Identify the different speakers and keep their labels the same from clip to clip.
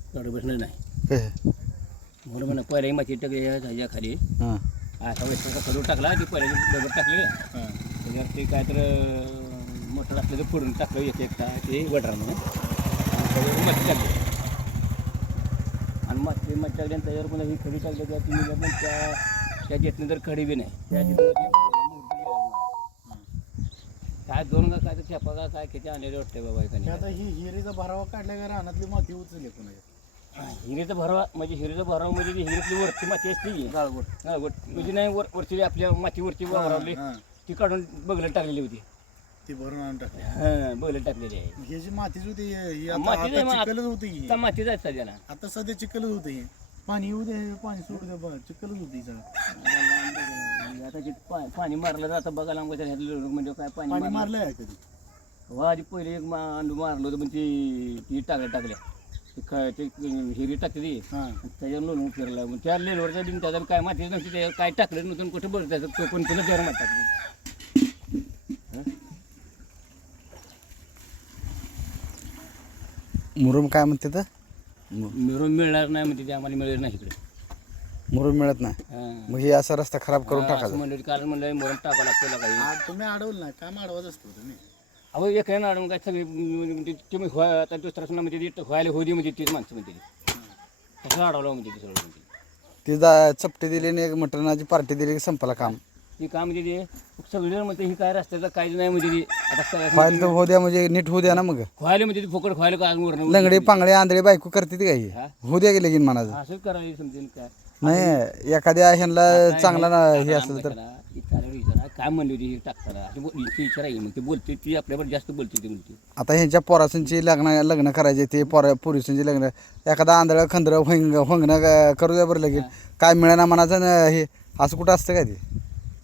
Speaker 1: कडे बसणं नाही
Speaker 2: कसं?
Speaker 1: म्हणून म्हणा पहिल्या माती टाकली ह्याच्या खाली
Speaker 2: हां
Speaker 1: असा वेळेचा खडू टाकला ती पहिल्या दगड टाकले त्याच्यावर ते काय तर मोठं असलं तर फोडून टाकलं एक एकटा ते वडरा म्हणून त्याच्यावर माती टाकली आणि माती टाकली आणि त्याच्यावर पण ही खडी टाकली त्या तुम्ही पण त्या जेतनं तर खडी बी नाही त्या काय दोन काय तर चपा का काय किती आणलेले वाटते बाबा एकाने
Speaker 3: आता ही हिरीचा भरावा काढल्या का रानातली माती उचलली कोणाच्या
Speaker 1: हिरेचा भरावा म्हणजे हिरेचा भरावा म्हणजे ती हिरेतली वरची माती असते की
Speaker 3: गाळगोट
Speaker 1: म्हणजे नाही वरची आपल्या मातीवरची भरावली ती काढून बगलं टाकलेली होती
Speaker 3: ती भरून आणून टाकली
Speaker 1: हां बगलं टाकलेली आहे
Speaker 3: ही जी मातीच होती ही
Speaker 1: मातीच आहे,
Speaker 3: आता चिखलच होती ही.
Speaker 1: आता माती जायचं सध्याला
Speaker 3: आता सध्या चिखलच होती ही पाणी येऊ दे पाणी सोडू दे बघ चिखलच होती सगळं.
Speaker 1: आता जे पाणी मारलं जातं बघायला म्हणजे काय
Speaker 3: पाणी
Speaker 1: पाणी
Speaker 3: मारलंय का कधी
Speaker 1: हो आधी पहिले एक अंडू मारलं होतं पण ती टाकल्या ते हिरी टाकते ती
Speaker 3: हां
Speaker 1: त्याच्यावर लोणून फिरला मग त्या लेलवरचा दिन त्याचा काय माती नव्हती त्याच्यावर काय टाकलं नव्हतं कुठं बरं त्याचं तो पण तुला गरम टाकलं
Speaker 2: मुरुम काय म्हणते तर
Speaker 1: मिळून मिळणार नाही म्हणजे ते आम्हाला मिळेल नाही इकडे
Speaker 2: मुरुम मिळत नाही
Speaker 1: हां.
Speaker 2: मग हे असा रस्ता खराब करून
Speaker 1: असं
Speaker 2: टाकायचा.
Speaker 1: म्हणलं कारण म्हणलं मरण टाकावं लागतं काही
Speaker 3: तुम्ही अडवलं ना काम अडवत असतो तुम्ही
Speaker 1: अहो एक आहे ना मॅडम काय सगळी म्हणजे तुम्ही आता दुसरा सुना म्हणजे ती व्हायला होती म्हणजे तीच माणसं म्हणते ती कसं अडवलं म्हणजे ती सगळं म्हणते
Speaker 2: ती चपटी दिली आणि एक मटणाची पार्टी दिली की संपला काम.
Speaker 1: ती काम म्हणजे ते सगळी म्हणते ही काय रस्त्याचं काहीच नाही म्हणजे ती आता
Speaker 2: व्हायला तर होऊ द्या म्हणजे नीट होऊ द्या ना मग.
Speaker 1: व्हायला म्हणजे ती फुकट व्हायला काय वरण
Speaker 2: लंगडे पांगडे आंधळे बायको करते ती काही
Speaker 1: हा.
Speaker 2: होऊ द्या गेले की म्हणायचं
Speaker 1: असंच करायला समजेल काय
Speaker 2: नाही. एखाद्या ह्यांना चांगला ना हे असलं तर
Speaker 1: विचारा काय म्हणली होती ही टाकताना अशी ती विचारायची मग ती बोलते ती आपल्यावर जास्त बोलते ती म्हणते
Speaker 2: आता ह्यांच्या पोरासांची लग्न करायचे ते पोरीसांची लग्न एखादा आंधळ खंदळ होंगणं करू द्या बरं लगेच काय मिळेना म्हणायचं ना हे असं कुठं असतं का ते.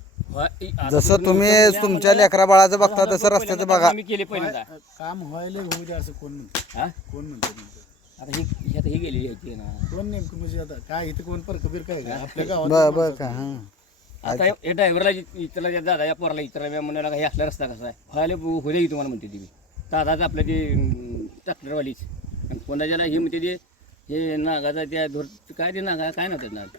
Speaker 2: जसं तुम्ही तुमच्या लेकरा बाळाचं बघता तसं रस्त्याचं बघा.
Speaker 1: मी केले पहिल्यांदा
Speaker 3: काम व्हायला होऊ दे असं कोण म्हणतं
Speaker 1: हा
Speaker 3: कोण म्हणतं नेमकं?
Speaker 1: आता ही आता ही गेलेली आहे ना
Speaker 3: कोण नेमकं म्हणजे आता काय इथं कोण परकबीर काय का? आपल्या गावात
Speaker 2: बर का हां
Speaker 1: आता हे ड्रायव्हरला इतरला दादा या पोराला इतरला म्हणाला का हे असला रस्ता कसा आहे व्हायला होऊ दे तुम्हाला म्हणते ती दादाच आपलं ते ट्रॅक्टरवालीच आणि कोणाच्याला ही म्हणते ते हे नागाचा त्या काय ते नागा काय नव्हतं ना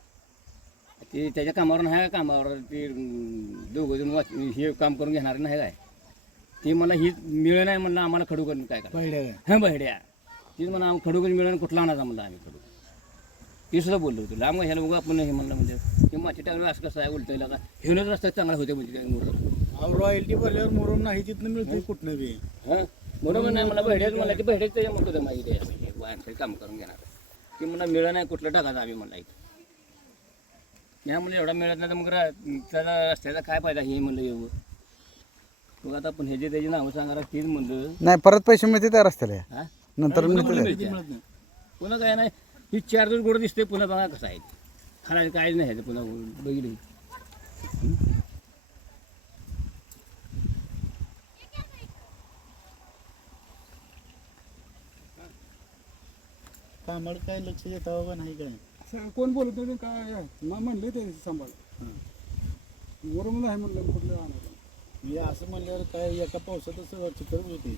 Speaker 1: ते त्याच्या कामावर नाही कामावर ते दोघंजण हे काम करून घेणार नाही काय ते मला ही मिळ नाही म्हणलं आम्हाला खडू करून काय करा
Speaker 3: पहिल्या
Speaker 1: हां बहिड्या तीच म्हणा खडू करून मिळून कुठला आणायचा म्हणलं आम्ही खडू ती सुद्धा बोललो होतो लांब ह्याला बघा आपण हे म्हणलं म्हणजे ते माती टाकलं असं कसं आहे उलटायला का हेनच रस्ता चांगला होते म्हणजे काय मोर
Speaker 3: रॉयल्टी भरल्यावर मोरम नाही तिथनं मिळते कुठनं बी
Speaker 1: हां बरोबर नाही मला बहिड्याच मला ते बहिड्याच त्याच्या म्हणतो होतं माहिती आहे बाहेर काम करून घेणार ते मला मिळलं नाही कुठलं टाकायचं आम्ही म्हणला इथं या म्हणजे एवढा मिळत नाही तर मग त्याला रस्त्याचा काय फायदा हे म्हणलं येऊ मग आता आपण ह्याचे त्याची नावं सांगायला तीच म्हणलं
Speaker 2: नाही परत पैसे मिळते त्या रस्त्याला
Speaker 1: हां
Speaker 2: नंतर मिळते
Speaker 1: मिळते पुन्हा काय नाही ही चार दिवस गोड दिसते पुन्हा बघा कसं आहे खायला काहीच नाही ह्याचं पुन्हा बघितलं
Speaker 3: कामाला काय लक्ष देता का नाही काय
Speaker 4: कोण बोलत नाही काय म्हणले ते सांभाळ वरून आहे म्हणलं कुठलं आणायचं
Speaker 3: म्हणजे असं म्हणल्यावर काय एका पावसातच चिखल होती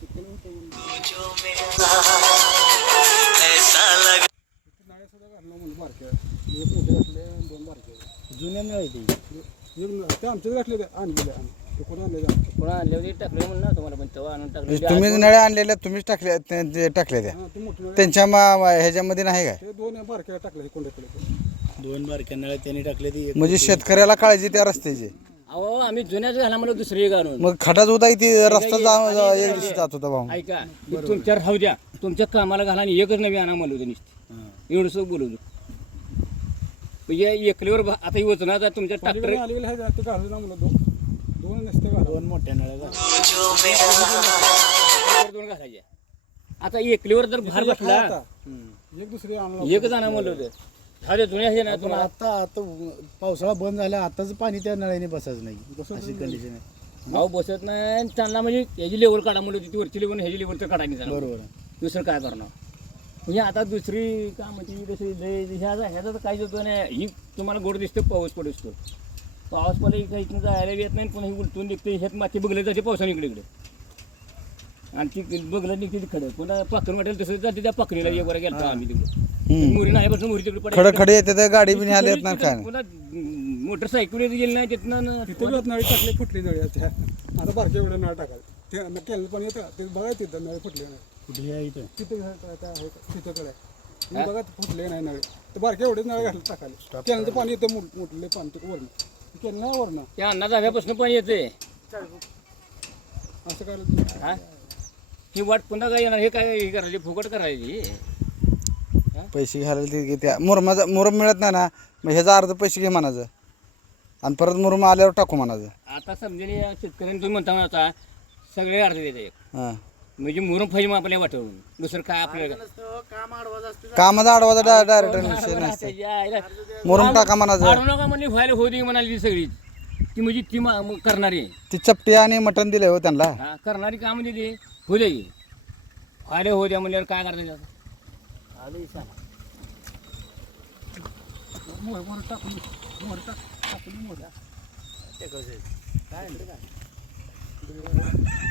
Speaker 4: नाळ्या सुद्धा घालणं म्हणलं बारक्या एक मोठे घातले आणि 2 बारके
Speaker 3: जुन्या नळ ती
Speaker 4: ते आमच्याच घातले ते आणलेले ते कोण आणले
Speaker 1: पुन्हा आणल्यावर टाकलं म्हणलं ना तुम्हाला पण तेव्हा आणून टाकलं
Speaker 2: तुम्हीच नळ्या आणलेल्या तुम्हीच टाकल्या टाकल्या त्या
Speaker 4: हां ते मोठे
Speaker 2: त्यांच्या ह्याच्यामध्ये नाही काय
Speaker 4: ते 2 बारक्या टाकले कोंड्याकडे
Speaker 3: 2 बारक्या नळ्या त्यांनी टाकले ती
Speaker 2: म्हणजे शेतकऱ्याला काळजी त्या रस्त्याची.
Speaker 1: अहो आम्ही जुन्याच घाला म्हणलं दुसरी घालून
Speaker 2: मग खटाच होता की ती रस्ता एक दिवशी जात होता भाऊ.
Speaker 1: ऐका तुमच्या राहू द्या तुमच्या कामाला घाला आणि एकच नवी आणा म्हणलं होतं नुसतं एवढंच बोलवलं म्हणजे एकलीवर आता ही वचना आता तुमच्या ट्रॅक्टर
Speaker 4: आलेलं आहे ते घालून ना म्हणलं 2 नसते घालून
Speaker 3: 2 मोठ्या नळ्या
Speaker 1: दोन घालायच्या आता एकलीवर जर भार बसला
Speaker 4: एक दुसरी आणलं
Speaker 1: एकच आणा म्हणलं होतं हा जुन्या हे ना
Speaker 3: पण
Speaker 1: तुम्हाला
Speaker 3: आता पावसाळा बंद झाला आताच पाणी त्या नळ्याने बसायचं नाही अशी कंडिशन आहे
Speaker 1: भाव बसत नाही आणि त्यांना म्हणजे ह्याची लेवल काढा म्हणलं होती ती वरची लेवल ह्याची लेवल तर काढायची झालं
Speaker 3: बरोबर आहे
Speaker 1: दुसरं काय करणार म्हणजे आता दुसरी का म्हणजे जशी ह्याचा तर काहीच होतं नाही ही तुम्हाला गोड दिसते पाऊस पडतो पाऊस पडला काही इथून जायला येत नाही पुन्हा ही उलटून निघते ह्यात माती बघले जाते पावसाने इकडे आणि ती बघलं निघते ती खडं पुन्हा पाखर वाटेल तसं जाते त्या पाखरीला एक वर गेलतो आम्ही तिकडे
Speaker 2: हम्म.
Speaker 1: मुरी नाही बसून मुरी तिकडे
Speaker 2: खडं खडे येते तर गाडी बी आली येत नाही काय नाही.
Speaker 1: पुन्हा मोटरसायकल गेली नाही तिथनं
Speaker 4: तिथे बी नळी टाकले फुटली नळी आता आता बारके एवढं नळ टाकायचं ते केलं पण येतं ते बघा तिथं नळी फुटली नाही
Speaker 3: कुठे आहे इथं
Speaker 4: तिथे तिथं कडे तुम्ही बघा ते फुटले नाही नळे ते बारके एवढेच नळे घालून टाकायला केलं पाणी येतं मोठले पाणी ते वरनं केलं नाही वरनं
Speaker 1: त्या अन्ना जाव्यापासून पण येते
Speaker 4: असं करायला
Speaker 1: हा ही वाट पुन्हा काय येणार हे काय हे करायची फुकट करायची
Speaker 2: पैसे घालायला ते त्या मुरम मिळत नाही ना मग ह्याचा अर्ध पैसे घे म्हणायचं आणि परत मुरम आल्यावर टाकू म्हणायचं.
Speaker 1: आता समजेल या शेतकऱ्यांनी तुम्ही म्हणता आता सगळे अर्ध देते
Speaker 2: हां
Speaker 1: म्हणजे मुरम फाईम आपल्या वाटवून दुसरं काय आपल्याला
Speaker 2: कामाचा आडवाचा डायरेक्टर विषय नसतं मुरम टाका म्हणायचं.
Speaker 1: आडू नका म्हणली व्हायला होती म्हणाली ती सगळी ती म्हणजे ती करणारी
Speaker 2: ती चपटी आणि मटण दिले हो त्यांना.
Speaker 1: हा करणारी काम म्हणजे ती हो दे व्हायला हो द्या म्हणल्यावर काय करायचं आता आलं सांगा
Speaker 4: मोर टाकून मोर टाकून मोर
Speaker 3: काय